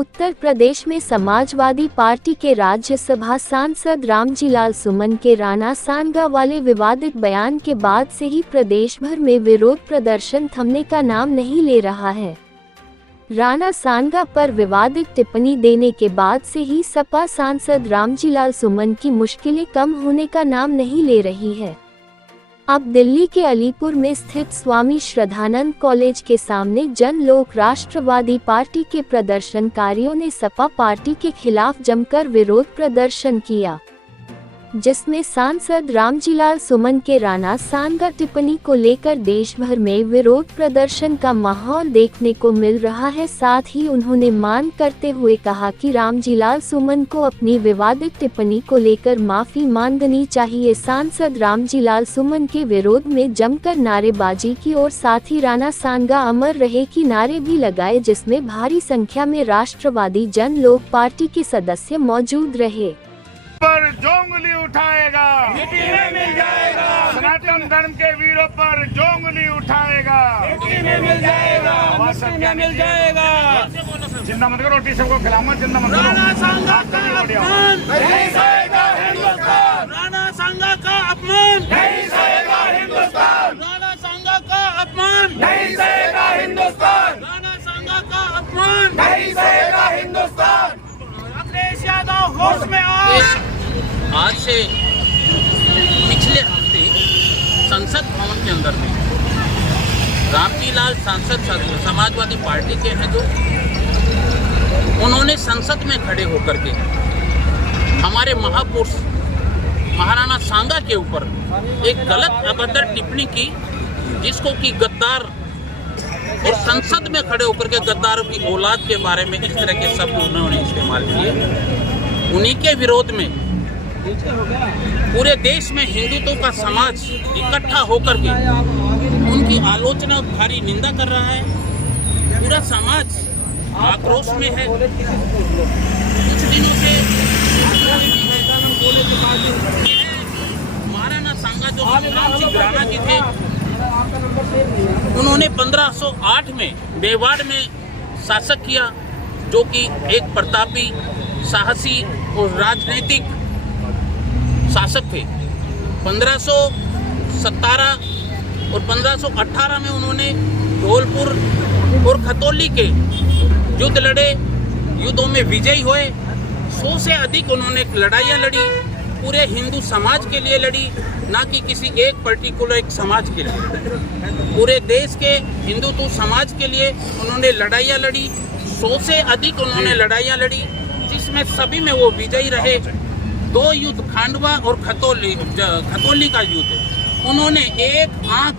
उत्तर प्रदेश में समाजवादी पार्टी के राज्यसभा सांसद रामजीलाल सुमन के राणा सांगा वाले विवादित बयान के बाद से ही प्रदेश भर में विरोध प्रदर्शन थमने का नाम नहीं ले रहा है। राणा सांगा पर विवादित टिप्पणी देने के बाद से ही सपा सांसद रामजीलाल सुमन की मुश्किलें कम होने का नाम नहीं ले रही है। अब दिल्ली के अलीपुर में स्थित स्वामी श्रद्धानंद कॉलेज के सामने जन लोक राष्ट्रवादी पार्टी के प्रदर्शनकारियों ने सपा पार्टी के खिलाफ जमकर विरोध प्रदर्शन किया, जिसमें सांसद रामजीलाल सुमन के राणा सांगा टिप्पणी को लेकर देश भर में विरोध प्रदर्शन का माहौल देखने को मिल रहा है। साथ ही उन्होंने मांग करते हुए कहा कि रामजीलाल सुमन को अपनी विवादित टिप्पणी को लेकर माफी मांगनी चाहिए। सांसद रामजीलाल सुमन के विरोध में जमकर नारेबाजी की और साथ ही राणा सांगा अमर रहे की नारे भी लगाए, जिसमें भारी संख्या में राष्ट्रवादी जन लोक पार्टी के सदस्य मौजूद रहे। पर जो उंगली उठाएगा मिट्टी में मिल जाएगा, सनातन धर्म के वीरों पर जो उंगली उठाएगा मिट्टी में मिल जाएगा, मिट्टी में मिल जाएगा। जिंदा मत करो, रोटी सबको खिलाऊंगा, जिंदा मत करो। राणा सांगा का अपमान नहीं सहेगा हिंदुस्तान, राणा सांगा का अपमान नहीं सहेगा हिंदुस्तान, राणा सांगा का अपमान नहीं सहेगा हिंदुस्तान, राणा सांगा का अपमान नहीं सहेगा हिंदुस्तान। अखिलेश यादव होश में आओ। आज से पिछले हफ्ते संसद भवन के अंदर में रामजीलाल सांसद समाजवादी पार्टी के हैं, जो उन्होंने संसद में खड़े होकर के हमारे महापुरुष महाराणा सांगा के ऊपर एक गलत अभद्र टिप्पणी की, जिसको कि गद्दार, और संसद में खड़े होकर के गद्दारों की औलाद के बारे में इस तरह के शब्द उन्होंने इस्तेमाल किए। उन्हीं के विरोध में पूरे देश में हिंदुत्व का समाज इकट्ठा होकर के उनकी आलोचना, भारी निंदा कर रहा है। पूरा समाज आक्रोश में है। कुछ दिनों से महाराणा सांगा जो राम सिंह राणा जी थे, उन्होंने 1508 में मेवाड़ में शासक किया, जो कि एक प्रतापी, साहसी और राजनीतिक शासक थे। 1517 और 1518 में उन्होंने धौलपुर और खतौली के युद्ध लड़े, युद्धों में विजयी हुए। 100 से अधिक उन्होंने लड़ाइयाँ लड़ी, पूरे हिंदू समाज के लिए लड़ी, ना कि किसी एक पर्टिकुलर एक समाज के लिए। पूरे देश के हिंदुत्व समाज के लिए उन्होंने लड़ाइयाँ लड़ी। 100 से अधिक उन्होंने लड़ाइयाँ लड़ी, जिसमें सभी में वो विजयी रहे। 2 युद्ध, खांडवा और खतौली का युद्ध, उन्होंने एक आंख,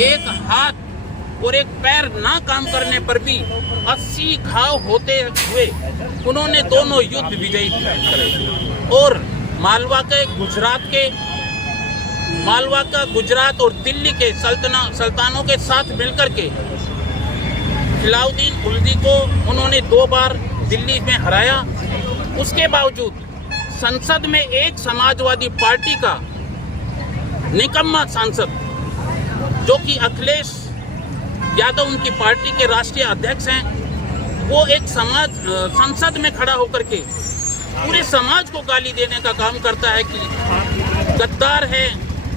एक हाथ और एक पैर ना काम करने पर भी 80 घाव होते हुए उन्होंने दोनों युद्ध विजयी करे। और मालवा का गुजरात और दिल्ली के सल्तानों के साथ मिलकर के अलाउद्दीन खिलजी को उन्होंने 2 बार दिल्ली में हराया। उसके बावजूद संसद में एक समाजवादी पार्टी का निकम्मा सांसद, जो कि अखिलेश यादव उनकी पार्टी के राष्ट्रीय अध्यक्ष हैं, वो एक संसद में खड़ा होकर के पूरे समाज को गाली देने का काम करता है कि गद्दार है,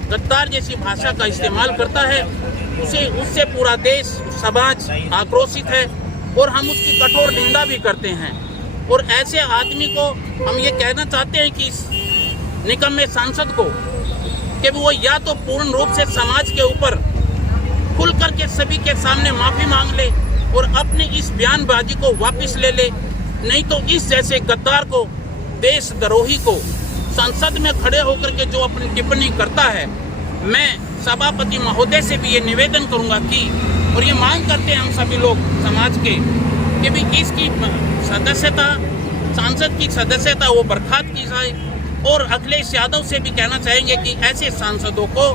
गद्दार जैसी भाषा का इस्तेमाल करता है। उससे पूरा देश, समाज आक्रोशित है और हम उसकी कठोर निंदा भी करते हैं। और ऐसे आदमी को हम ये कहना चाहते हैं कि इस निकम्मे सांसद को कि वो या तो पूर्ण रूप से समाज के ऊपर खुल करके सभी के सामने माफ़ी मांग ले और अपनी इस बयानबाजी को वापस ले ले, नहीं तो इस जैसे गद्दार को, देशद्रोही को संसद में खड़े होकर के जो अपनी टिप्पणी करता है, मैं सभापति महोदय से भी ये निवेदन करूंगा कि, और ये मांग करते हैं हम सभी लोग समाज के, कि भी इसकी सदस्यता, सांसद की सदस्यता वो बर्खास्त की जाए। और अखिलेश यादव से भी कहना चाहेंगे कि ऐसे सांसदों को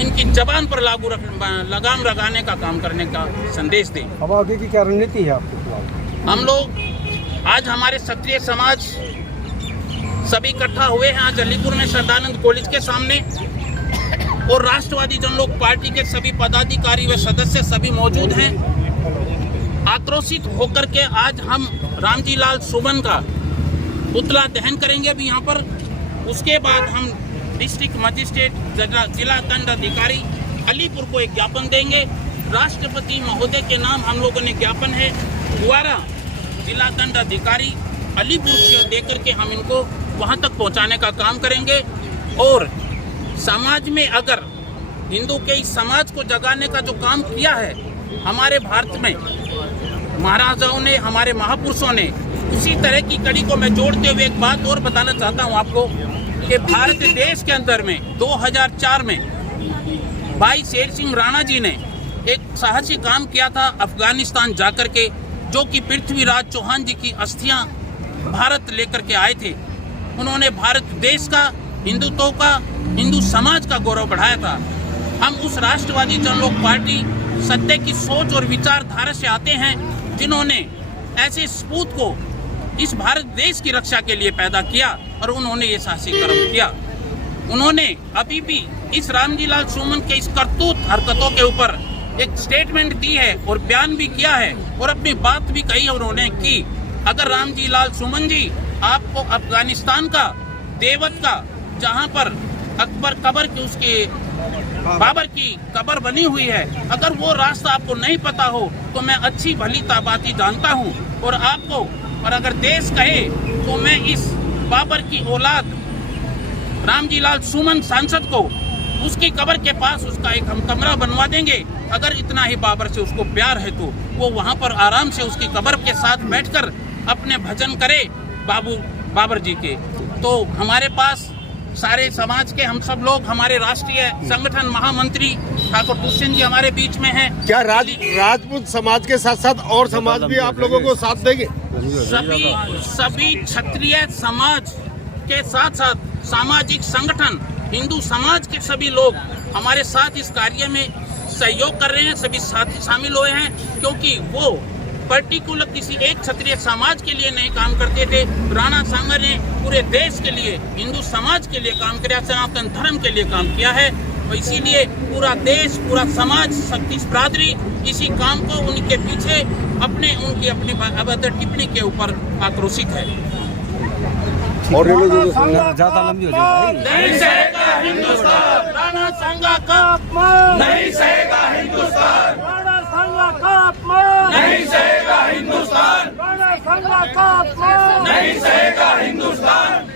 इनकी जबान पर लगाम लगाने का काम करने का संदेश दें। अब आगे की क्या रणनीति है आपके खिलाफ? हम लोग आज हमारे क्षत्रिय समाज सभी इकट्ठा हुए हैं आज अलीपुर में श्रद्धानंद कॉलेज के सामने, और राष्ट्रवादी जन लोक पार्टी के सभी पदाधिकारी व सदस्य सभी मौजूद हैं। आक्रोशित होकर के आज हम रामजी लाल सुमन का पुतला दहन करेंगे अभी यहाँ पर। उसके बाद हम डिस्ट्रिक्ट मजिस्ट्रेट जिला दंड अधिकारी अलीपुर को एक ज्ञापन देंगे। राष्ट्रपति महोदय के नाम हम लोगों ने ज्ञापन है द्वारा जिला दंड अधिकारी अलीपुर से देकर के हम इनको वहाँ तक पहुँचाने का काम करेंगे। और समाज में अगर हिंदू के इस समाज को जगाने का जो काम किया है हमारे भारत में महाराजाओं ने, हमारे महापुरुषों ने, उसी तरह की कड़ी को मैं जोड़ते हुए एक बात और बताना चाहता हूं आपको कि भारत देश के अंदर में 2004 में भाई शेर सिंह राणा जी ने एक साहसी काम किया था अफगानिस्तान जाकर के, जो कि पृथ्वीराज चौहान जी की अस्थियां भारत लेकर के आए थे। उन्होंने भारत देश का, हिंदुत्व का, हिंदू समाज का गौरव बढ़ाया था। हम उस राष्ट्रवादी जनलोक पार्टी सत्य की सोच और विचारधारा से आते हैं जिन्होंने ऐसे सपूत को इस भारत देश की रक्षा के लिए पैदा किया और उन्होंने ये साहसी कर्म किया। उन्होंने अभी भी इस रामजी लाल सुमन के इस करतूत हरकतों के ऊपर एक स्टेटमेंट दी है और बयान भी किया है और अपनी बात भी कही उन्होंने कि अगर रामजी लाल सुमन जी आपको अफगानिस्तान का देवत का, जहां पर अकबर कबर की, उसके बाबर की कबर बनी हुई है, अगर वो रास्ता आपको नहीं पता हो तो मैं अच्छी भली ताबाती जानता हूँ और आपको, और अगर देश कहे तो मैं इस बाबर की औलाद रामजी लाल सुमन सांसद को उसकी कबर के पास उसका एक हम कमरा बनवा देंगे। अगर इतना ही बाबर से उसको प्यार है तो वो वहाँ पर आराम से उसकी कबर के साथ बैठकर अपने भजन करे बाबर जी के। तो हमारे पास सारे समाज के हम सब लोग, हमारे राष्ट्रीय संगठन महामंत्री ठाकुर दुष्यंत जी हमारे बीच में हैं। क्या राजपूत समाज के साथ साथ और समाज भी आप लोगों को साथ देंगे? सभी क्षत्रिय समाज के साथ साथ सामाजिक संगठन, हिंदू समाज के सभी लोग हमारे साथ इस कार्य में सहयोग कर रहे हैं। सभी साथी शामिल हुए हैं क्योंकि वो पर्टिकुलर किसी एक क्षत्रिय समाज के लिए नहीं काम करते थे। राणा सांगा ने पूरे देश के लिए, हिंदू समाज के लिए काम किया, सनातन धर्म के लिए काम किया है और इसीलिए पूरा देश, पूरा समाज, छत्तीस बिरादरी इसी काम को उनके पीछे उनकी अपनी अभद्र टिप्पणी के ऊपर आक्रोशित है। और ज्यादा लंबी हो जाएगी। नहीं सहेगा हिंदुस्तान, राणा सांगा का अपमान नहीं सहेगा हिंदुस्तान, राणा सांगा का अपमान नहीं सहेगा हिंदुस्तान, राणा सांगा का अपमान नहीं सहेगा हिंदुस्तान।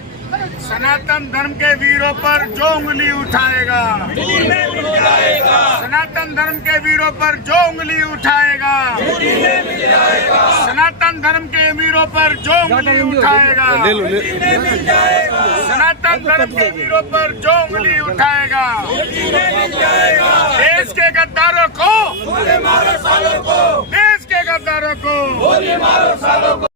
सनातन धर्म के वीरों पर जो उंगली उठाएगा दूर में मिल जाएगा, सनातन धर्म के वीरों पर जो उंगली उठाएगा दूरी में मिल जाएगा, सनातन धर्म के वीरों पर जो उंगली उठाएगा दूरी में मिल जाएगा, सनातन धर्म के वीरों पर जो उंगली उठाएगा दूरी में मिल जाएगा। देश के गद्दारों को गोली मारो सालों को, देश के गद्दारों को गोली मारो सालों को।